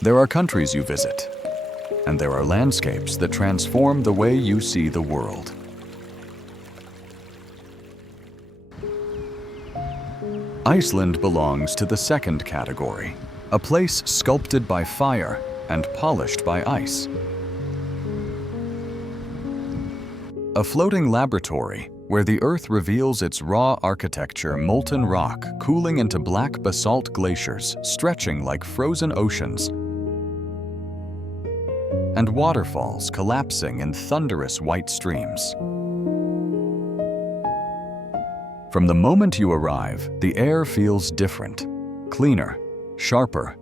There are countries you visit, and there are landscapes that transform the way you see the world. Iceland belongs to the second category, a place sculpted by fire and polished by ice. A floating laboratory where the Earth reveals its raw architecture, molten rock cooling into black basalt glaciers stretching like frozen oceans, and waterfalls collapsing in thunderous white streams. From the moment you arrive, the air feels different, cleaner, sharper,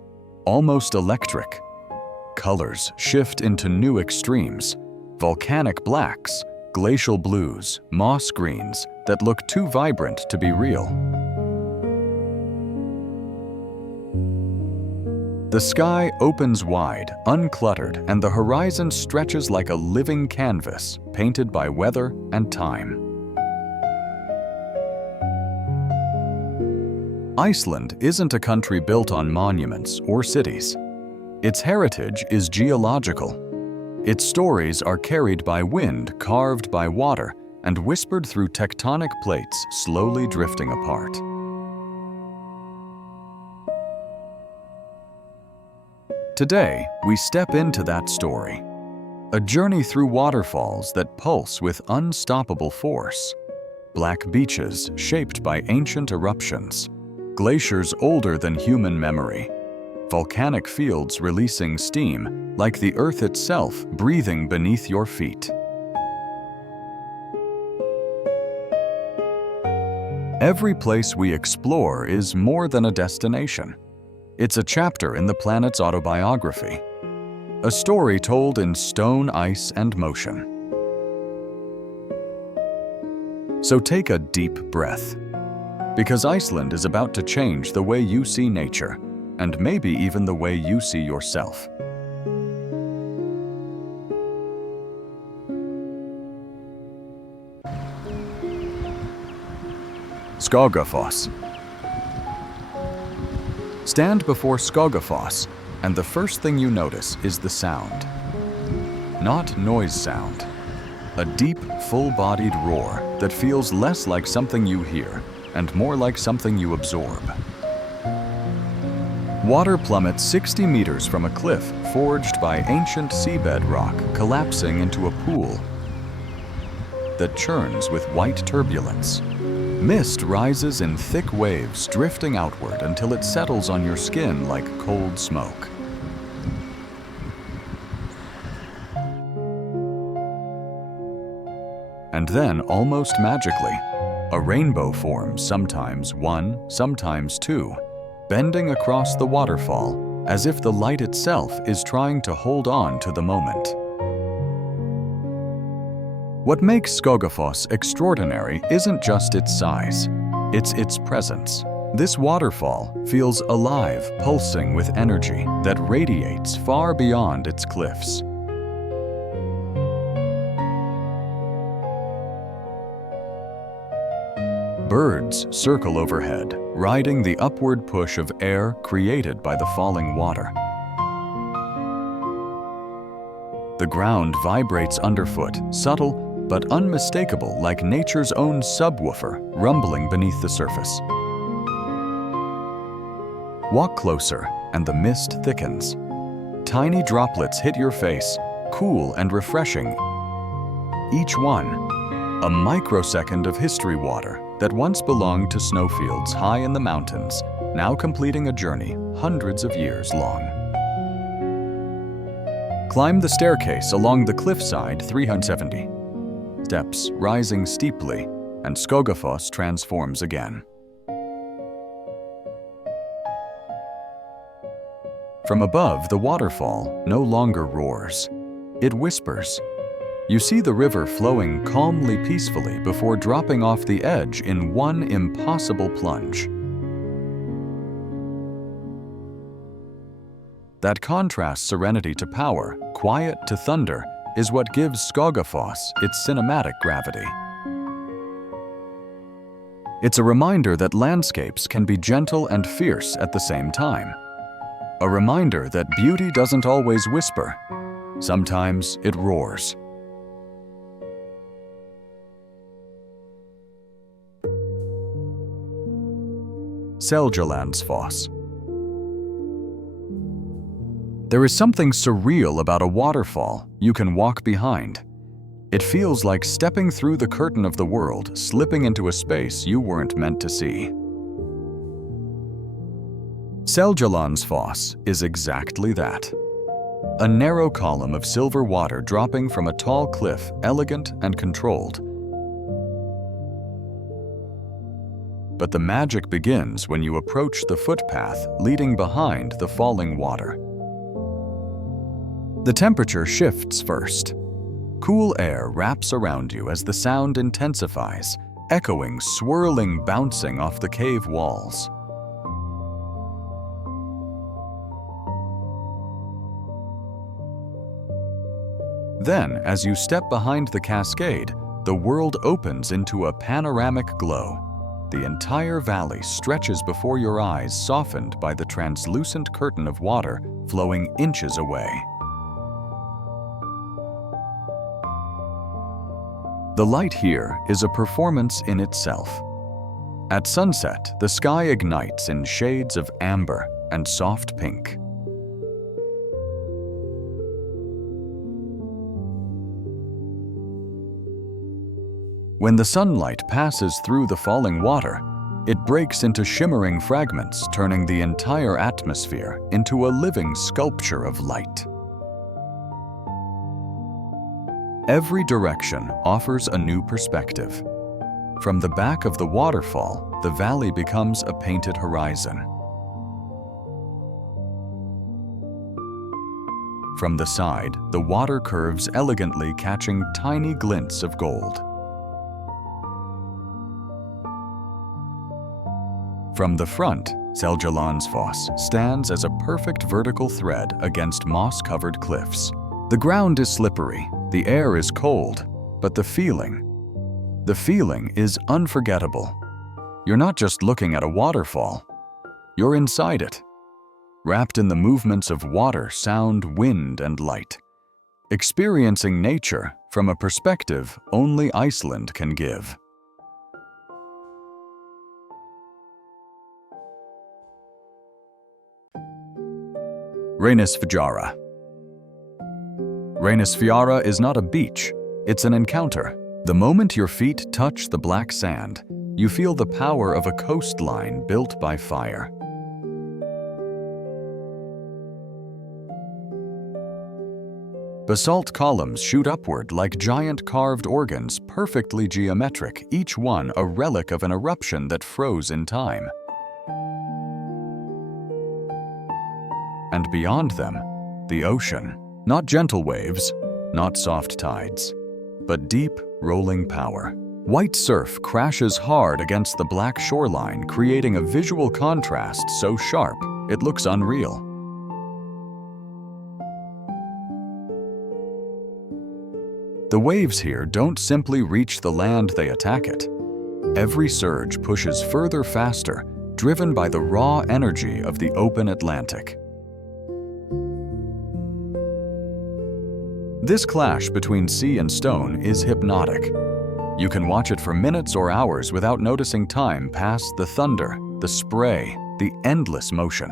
almost electric. Colors shift into new extremes, volcanic blacks, glacial blues, moss greens that look too vibrant to be real. The sky opens wide, uncluttered, and the horizon stretches like a living canvas painted by weather and time. Iceland isn't a country built on monuments or cities. Its heritage is geological. Its stories are carried by wind carved by water and whispered through tectonic plates slowly drifting apart. Today, we step into that story. A journey through waterfalls that pulse with unstoppable force. Black beaches shaped by ancient eruptions. Glaciers older than human memory. Volcanic fields releasing steam, like the Earth itself breathing beneath your feet. Every place we explore is more than a destination. It's a chapter in the planet's autobiography. A story told in stone, ice, and motion. So take a deep breath, because Iceland is about to change the way you see nature, and maybe even the way you see yourself. Skógafoss. Stand before Skógafoss, and the first thing you notice is the sound. Not noise sound. A deep, full-bodied roar that feels less like something you hear and more like something you absorb. Water plummets 60 meters from a cliff forged by ancient seabed rock collapsing into a pool that churns with white turbulence. Mist rises in thick waves drifting outward until it settles on your skin like cold smoke. And then, almost magically, a rainbow forms, sometimes one, sometimes two, bending across the waterfall as if the light itself is trying to hold on to the moment. What makes Skógafoss extraordinary isn't just its size, it's its presence. This waterfall feels alive, pulsing with energy that radiates far beyond its cliffs. Birds circle overhead, riding the upward push of air created by the falling water. The ground vibrates underfoot, subtle but unmistakable, like nature's own subwoofer rumbling beneath the surface. Walk closer, and the mist thickens. Tiny droplets hit your face, cool and refreshing. Each one, a microsecond of history water that once belonged to snowfields high in the mountains, now completing a journey hundreds of years long. Climb the staircase along the cliffside 370. Steps rising steeply, and Skógafoss transforms again. From above, the waterfall no longer roars. It whispers. You see the river flowing calmly, peacefully before dropping off the edge in one impossible plunge. That contrasts serenity to power, quiet to thunder, is what gives Skógafoss its cinematic gravity. It's a reminder that landscapes can be gentle and fierce at the same time. A reminder that beauty doesn't always whisper. Sometimes it roars. Seljalandsfoss. There is something surreal about a waterfall you can walk behind. It feels like stepping through the curtain of the world, slipping into a space you weren't meant to see. Seljalandsfoss is exactly that. A narrow column of silver water dropping from a tall cliff, elegant and controlled. But the magic begins when you approach the footpath leading behind the falling water. The temperature shifts first. Cool air wraps around you as the sound intensifies, echoing, swirling, bouncing off the cave walls. Then, as you step behind the cascade, the world opens into a panoramic glow. The entire valley stretches before your eyes, softened by the translucent curtain of water flowing inches away. The light here is a performance in itself. At sunset, the sky ignites in shades of amber and soft pink. When the sunlight passes through the falling water, it breaks into shimmering fragments, turning the entire atmosphere into a living sculpture of light. Every direction offers a new perspective. From the back of the waterfall, the valley becomes a painted horizon. From the side, the water curves elegantly, catching tiny glints of gold. From the front, Seljalandsfoss stands as a perfect vertical thread against moss-covered cliffs. The ground is slippery, the air is cold, but the feeling is unforgettable. You're not just looking at a waterfall, you're inside it, wrapped in the movements of water, sound, wind, and light, experiencing nature from a perspective only Iceland can give. Reynisfjara. Reynisfjara is not a beach, it's an encounter. The moment your feet touch the black sand, you feel the power of a coastline built by fire. Basalt columns shoot upward like giant carved organs, perfectly geometric, each one a relic of an eruption that froze in time. And beyond them, the ocean. Not gentle waves, not soft tides, but deep, rolling power. White surf crashes hard against the black shoreline, creating a visual contrast so sharp it looks unreal. The waves here don't simply reach the land, they attack it. Every surge pushes further faster, driven by the raw energy of the open Atlantic. This clash between sea and stone is hypnotic. You can watch it for minutes or hours without noticing time pass, the thunder, the spray, the endless motion.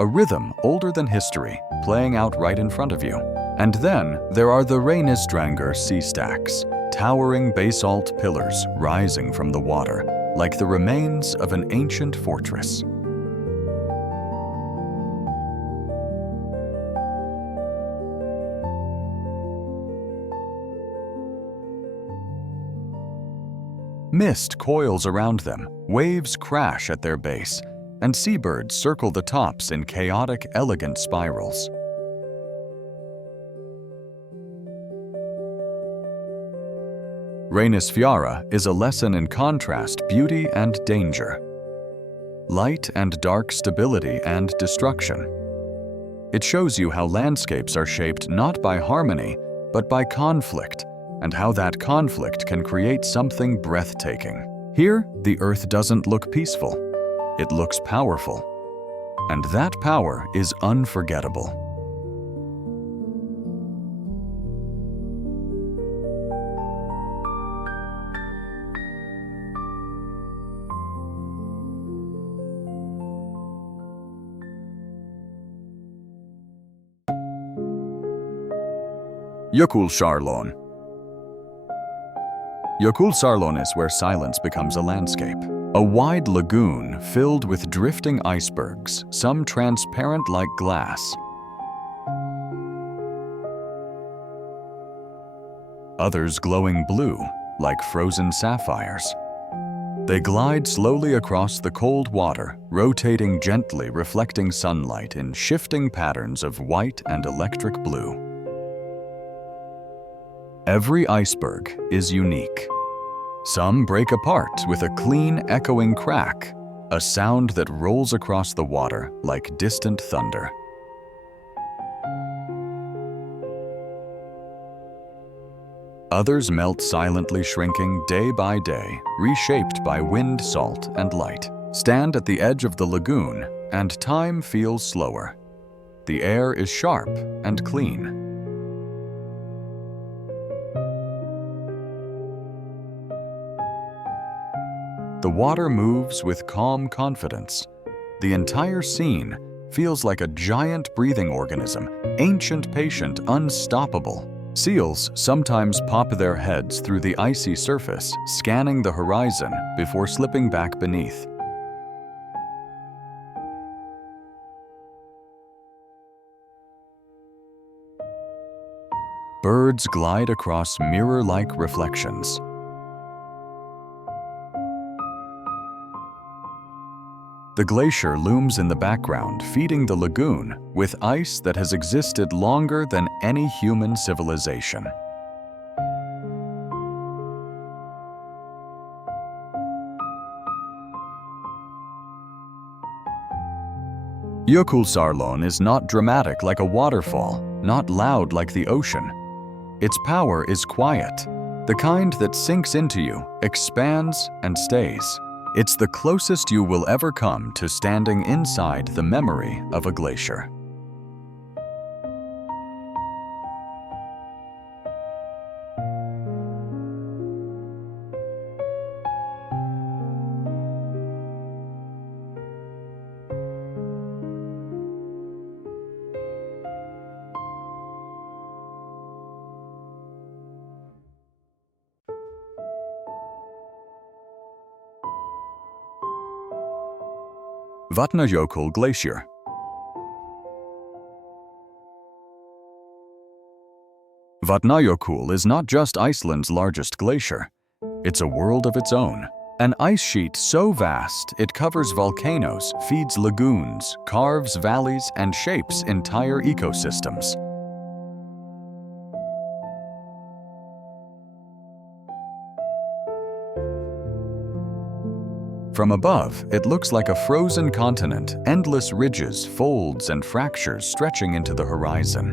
A rhythm older than history, playing out right in front of you. And then there are the Reynisdrangar sea stacks, towering basalt pillars rising from the water, like the remains of an ancient fortress. Mist coils around them, waves crash at their base, and seabirds circle the tops in chaotic, elegant spirals. Reynisfjara is a lesson in contrast, beauty and danger, light and dark, stability and destruction. It shows you how landscapes are shaped not by harmony, but by conflict, and how that conflict can create something breathtaking. Here, the Earth doesn't look peaceful. It looks powerful. And that power is unforgettable. Jökulsárlón. Jökulsárlón is where silence becomes a landscape. A wide lagoon filled with drifting icebergs, some transparent like glass. Others glowing blue, like frozen sapphires. They glide slowly across the cold water, rotating gently, reflecting sunlight in shifting patterns of white and electric blue. Every iceberg is unique. Some break apart with a clean, echoing crack, a sound that rolls across the water like distant thunder. Others melt silently, shrinking day by day, reshaped by wind, salt, and light. Stand at the edge of the lagoon, and time feels slower. The air is sharp and clean. The water moves with calm confidence. The entire scene feels like a giant breathing organism, ancient, patient, unstoppable. Seals sometimes pop their heads through the icy surface, scanning the horizon before slipping back beneath. Birds glide across mirror-like reflections. The glacier looms in the background, feeding the lagoon with ice that has existed longer than any human civilization. Jökulsárlón is not dramatic like a waterfall, not loud like the ocean. Its power is quiet, the kind that sinks into you, expands, and stays. It's the closest you will ever come to standing inside the memory of a glacier. Vatnajökull Glacier. Vatnajökull is not just Iceland's largest glacier. It's a world of its own. An ice sheet so vast it covers volcanoes, feeds lagoons, carves valleys, and shapes entire ecosystems. From above, it looks like a frozen continent, endless ridges, folds, and fractures stretching into the horizon.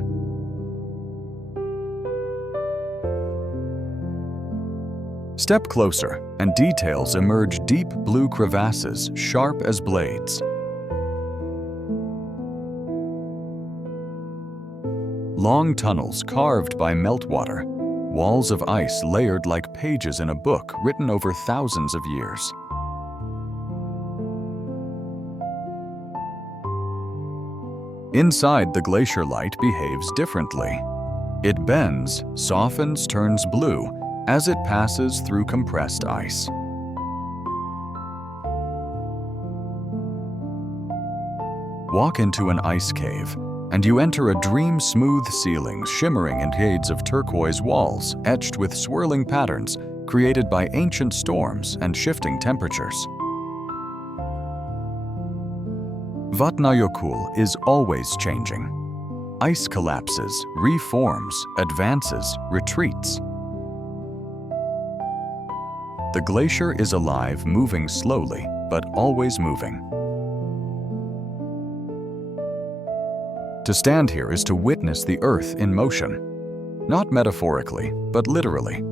Step closer, and details emerge: deep blue crevasses, sharp as blades. Long tunnels carved by meltwater, walls of ice layered like pages in a book written over thousands of years. Inside, the glacier light behaves differently. It bends, softens, turns blue as it passes through compressed ice. Walk into an ice cave, and you enter a dream-smooth ceilings, shimmering in shades of turquoise walls etched with swirling patterns created by ancient storms and shifting temperatures. Vatnajökull is always changing. Ice collapses, reforms, advances, retreats. The glacier is alive, moving slowly, but always moving. To stand here is to witness the Earth in motion, not metaphorically, but literally.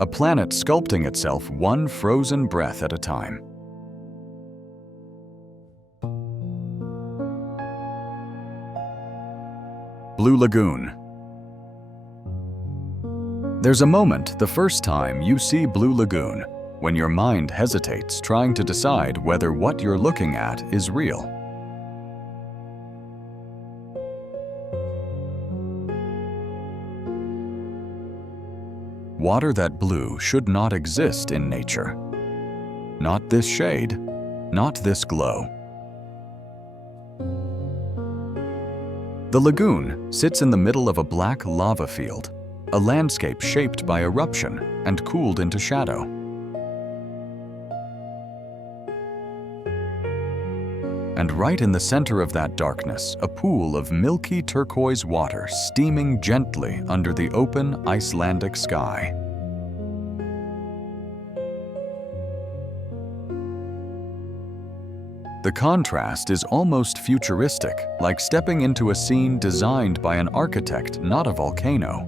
a planet sculpting itself one frozen breath at a time. Blue Lagoon. There's a moment the first time you see Blue Lagoon when your mind hesitates trying to decide whether what you're looking at is real. Water that blue should not exist in nature. Not this shade, not this glow. The lagoon sits in the middle of a black lava field, a landscape shaped by eruption and cooled into shadow. And right in the center of that darkness, a pool of milky turquoise water steaming gently under the open Icelandic sky. The contrast is almost futuristic, like stepping into a scene designed by an architect, not a volcano.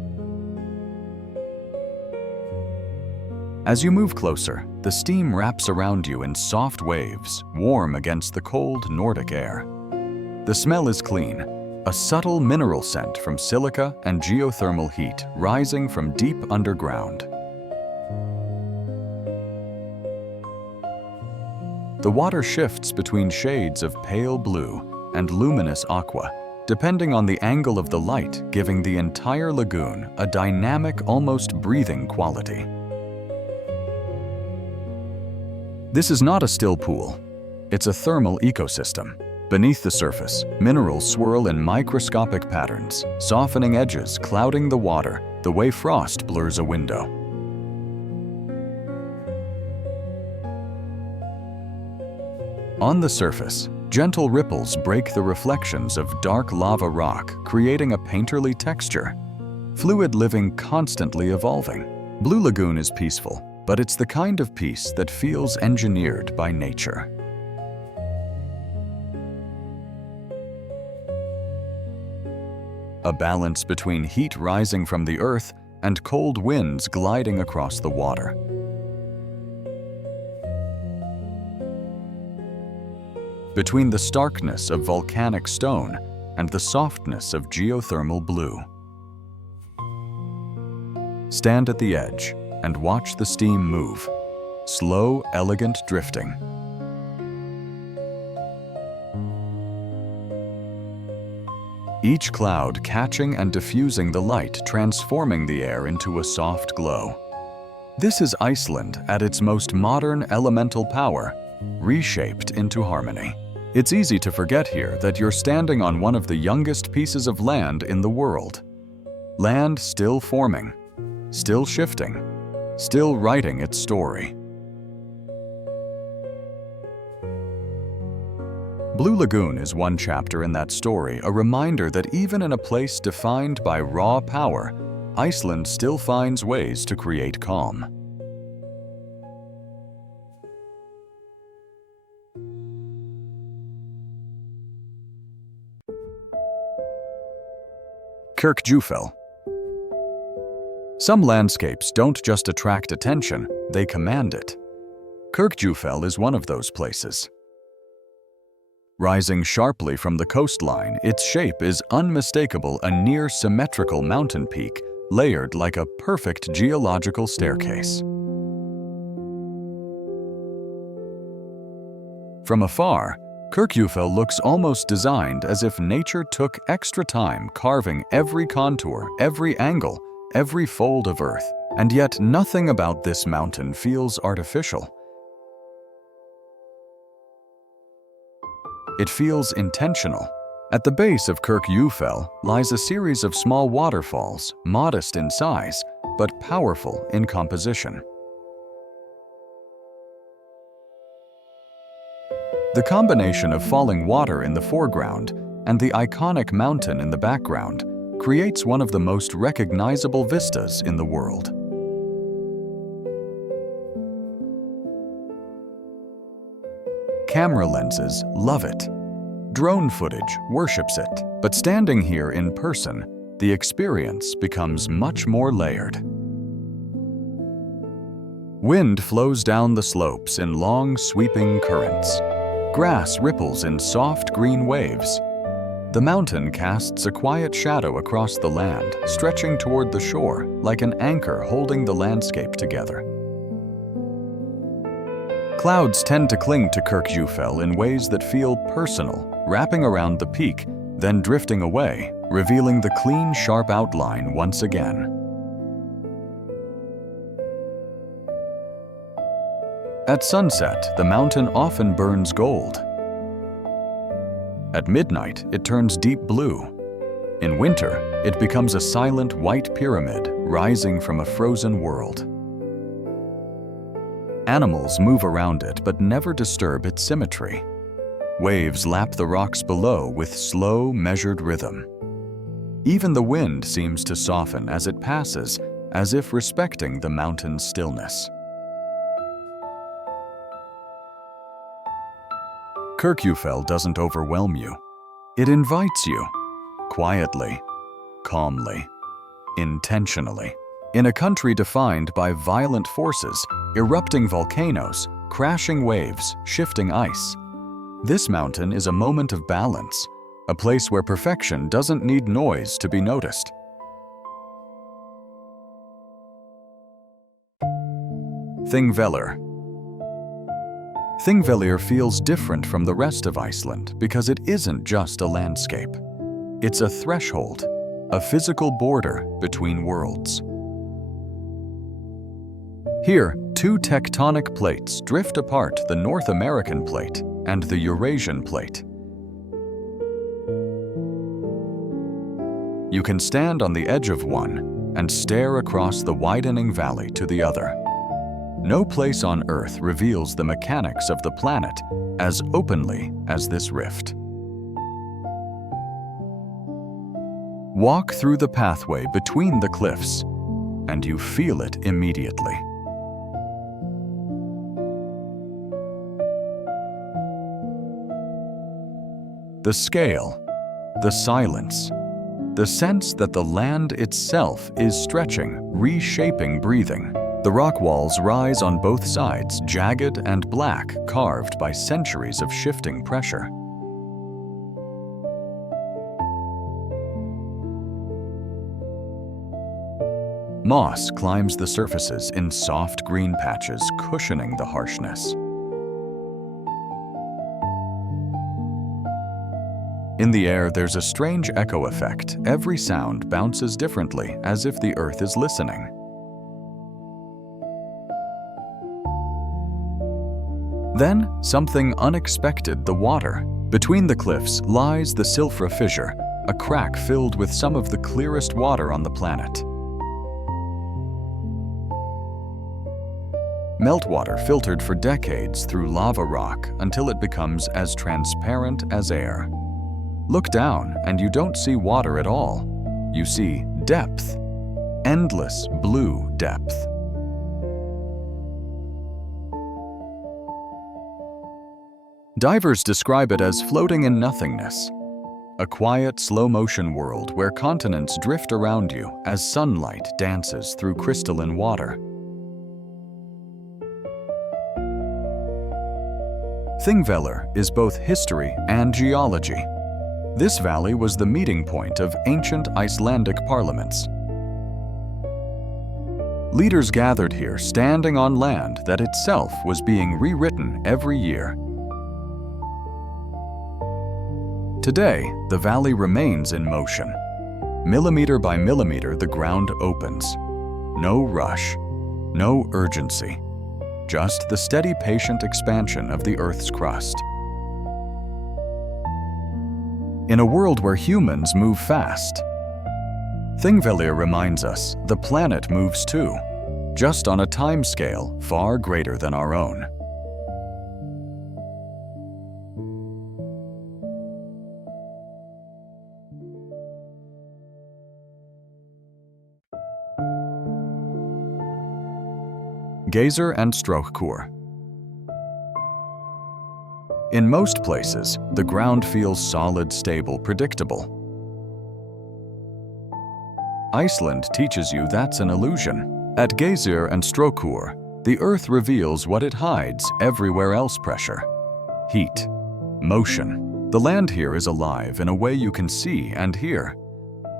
As you move closer, the steam wraps around you in soft waves, warm against the cold Nordic air. The smell is clean, a subtle mineral scent from silica and geothermal heat rising from deep underground. The water shifts between shades of pale blue and luminous aqua, depending on the angle of the light, giving the entire lagoon a dynamic, almost breathing quality. This is not a still pool. It's a thermal ecosystem. Beneath the surface, minerals swirl in microscopic patterns, softening edges, clouding the water, the way frost blurs a window. On the surface, gentle ripples break the reflections of dark lava rock, creating a painterly texture. Fluid living constantly evolving. Blue Lagoon is peaceful, but it's the kind of peace that feels engineered by nature. A balance between heat rising from the earth and cold winds gliding across the water. Between the starkness of volcanic stone and the softness of geothermal blue. Stand at the edge and watch the steam move, slow, elegant drifting. Each cloud catching and diffusing the light, transforming the air into a soft glow. This is Iceland at its most modern elemental power, reshaped into harmony. It's easy to forget here that you're standing on one of the youngest pieces of land in the world. Land still forming, still shifting, still writing its story. Blue Lagoon is one chapter in that story, a reminder that even in a place defined by raw power, Iceland still finds ways to create calm. Kirkjufell. Some landscapes don't just attract attention, they command it. Kirkjufell is one of those places. Rising sharply from the coastline, its shape is unmistakable, a near-symmetrical mountain peak, layered like a perfect geological staircase. From afar, Kirkjufell looks almost designed as if nature took extra time carving every contour, every angle, every fold of earth, and yet nothing about this mountain feels artificial. It feels intentional. At the base of Kirkjufell lies a series of small waterfalls, modest in size, but powerful in composition. The combination of falling water in the foreground and the iconic mountain in the background creates one of the most recognizable vistas in the world. Camera lenses love it. Drone footage worships it. But standing here in person, the experience becomes much more layered. Wind flows down the slopes in long, sweeping currents. Grass ripples in soft green waves. The mountain casts a quiet shadow across the land, stretching toward the shore like an anchor holding the landscape together. Clouds tend to cling to Skógafoss in ways that feel personal, wrapping around the peak, then drifting away, revealing the clean, sharp outline once again. At sunset, the mountain often burns gold. At midnight, it turns deep blue. In winter, it becomes a silent white pyramid rising from a frozen world. Animals move around it but never disturb its symmetry. Waves lap the rocks below with slow, measured rhythm. Even the wind seems to soften as it passes, as if respecting the mountain's stillness. Skógafoss doesn't overwhelm you. It invites you, quietly, calmly, intentionally. In a country defined by violent forces, erupting volcanoes, crashing waves, shifting ice, this mountain is a moment of balance, a place where perfection doesn't need noise to be noticed. Thingvellir. Thingvellir feels different from the rest of Iceland because it isn't just a landscape. It's a threshold, a physical border between worlds. Here, two tectonic plates drift apart: the North American plate and the Eurasian plate. You can stand on the edge of one and stare across the widening valley to the other. No place on Earth reveals the mechanics of the planet as openly as this rift. Walk through the pathway between the cliffs, and you feel it immediately. The scale, the silence, the sense that the land itself is stretching, reshaping, breathing. The rock walls rise on both sides, jagged and black, carved by centuries of shifting pressure. Moss climbs the surfaces in soft green patches, cushioning the harshness. In the air, there's a strange echo effect. Every sound bounces differently, as if the earth is listening. Then, something unexpected: the water. Between the cliffs lies the Silfra fissure, a crack filled with some of the clearest water on the planet. Meltwater filtered for decades through lava rock until it becomes as transparent as air. Look down and you don't see water at all. You see depth, endless blue depth. Divers describe it as floating in nothingness, a quiet, slow-motion world where continents drift around you as sunlight dances through crystalline water. Thingvellir is both history and geology. This valley was the meeting point of ancient Icelandic parliaments. Leaders gathered here, standing on land that itself was being rewritten every year. Today, the valley remains in motion. Millimeter by millimeter, the ground opens. No rush, no urgency, just the steady, patient expansion of the Earth's crust. In a world where humans move fast, Thingvellir reminds us the planet moves too, just on a time scale far greater than our own. Geysir and Strókur. In most places, the ground feels solid, stable, predictable. Iceland teaches you that's an illusion. At Geysir and Strókur, The Earth reveals what it hides everywhere else: pressure, heat, motion. The land here is alive in a way you can see and hear.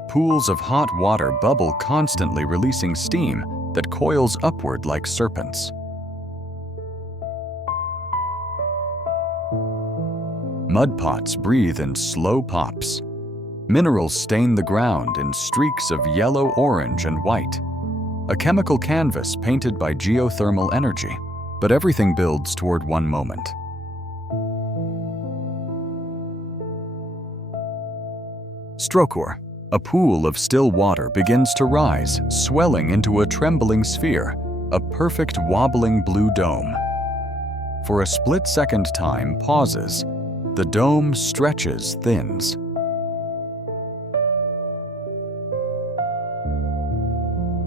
Pools of hot water bubble constantly, releasing steam that coils upward like serpents. Mud pots breathe in slow pops. Minerals stain the ground in streaks of yellow, orange, and white. A chemical canvas painted by geothermal energy. But everything builds toward one moment. Skógafoss, a pool of still water, begins to rise, swelling into a trembling sphere, a perfect wobbling blue dome. For a split-second, time pauses. The dome stretches, thins.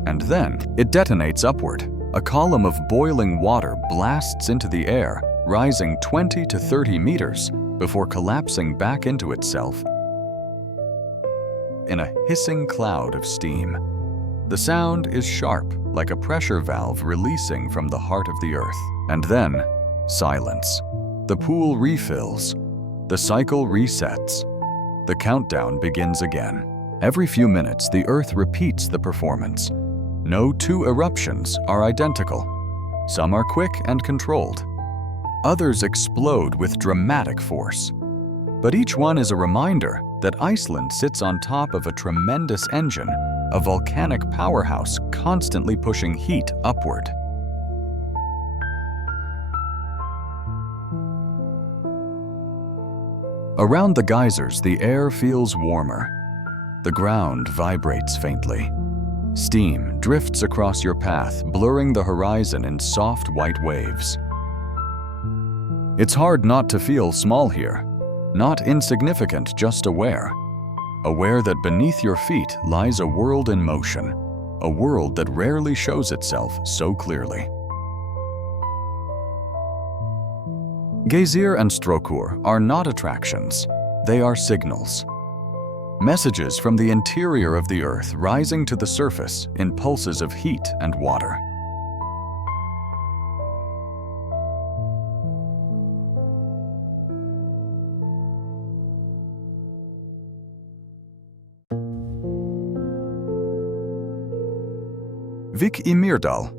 And then it detonates upward. A column of boiling water blasts into the air, rising 20 to 30 meters before collapsing back into itself in a hissing cloud of steam. The sound is sharp, like a pressure valve releasing from the heart of the earth. And then, silence. The pool refills. The cycle resets. The countdown begins again. Every few minutes, the earth repeats the performance. No two eruptions are identical. Some are quick and controlled. Others explode with dramatic force. But each one is a reminder that Iceland sits on top of a tremendous engine, a volcanic powerhouse constantly pushing heat upward. Around the geysers, the air feels warmer. The ground vibrates faintly. Steam drifts across your path, blurring the horizon in soft white waves. It's hard not to feel small here. Not insignificant, just aware. Aware that beneath your feet lies a world in motion, a world that rarely shows itself so clearly. Geysir and Skógafoss are not attractions, they are signals. Messages from the interior of the earth rising to the surface in pulses of heat and water. Vík í Mýrdal.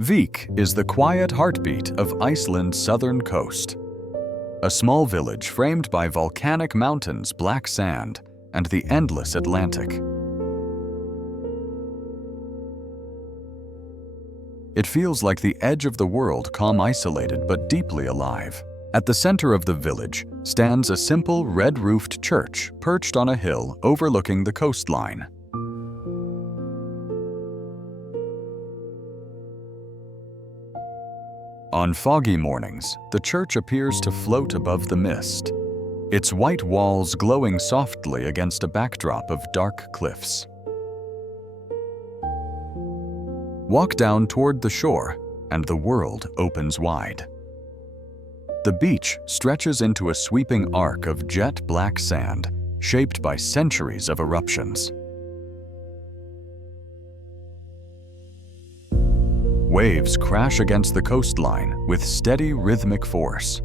Vík is the quiet heartbeat of Iceland's southern coast. A small village framed by volcanic mountains, black sand, and the endless Atlantic. It feels like the edge of the world, calm, isolated, but deeply alive. At the center of the village stands a simple red-roofed church perched on a hill overlooking the coastline. On foggy mornings, the church appears to float above the mist, its white walls glowing softly against a backdrop of dark cliffs. Walk down toward the shore, and the world opens wide. The beach stretches into a sweeping arc of jet black sand, shaped by centuries of eruptions. Waves crash against the coastline with steady rhythmic force.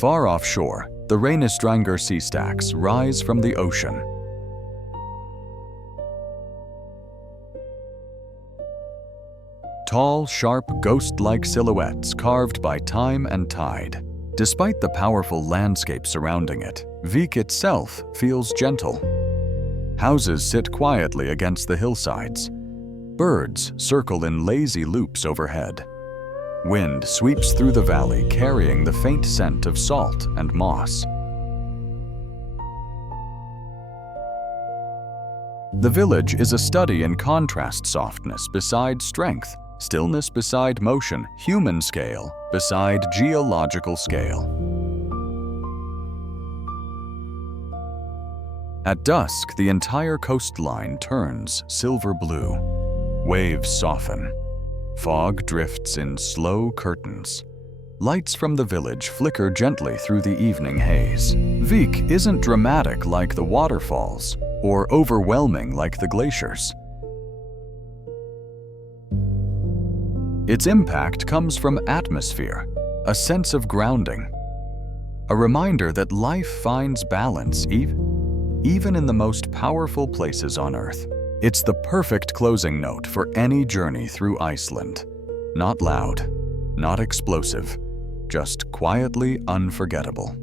Far offshore, the Reynisdrangar sea stacks rise from the ocean. Tall, sharp, ghost-like silhouettes carved by time and tide. Despite the powerful landscape surrounding it, Vík itself feels gentle. Houses sit quietly against the hillsides. Birds circle in lazy loops overhead. Wind sweeps through the valley, carrying the faint scent of salt and moss. The village is a study in contrast: softness beside strength, stillness beside motion, human scale beside geological scale. At dusk, the entire coastline turns silver blue. Waves soften. Fog drifts in slow curtains. Lights from the village flicker gently through the evening haze. Vík isn't dramatic like the waterfalls or overwhelming like the glaciers. Its impact comes from atmosphere, a sense of grounding, a reminder that life finds balance even in the most powerful places on Earth. It's the perfect closing note for any journey through Iceland. Not loud, not explosive, just quietly unforgettable.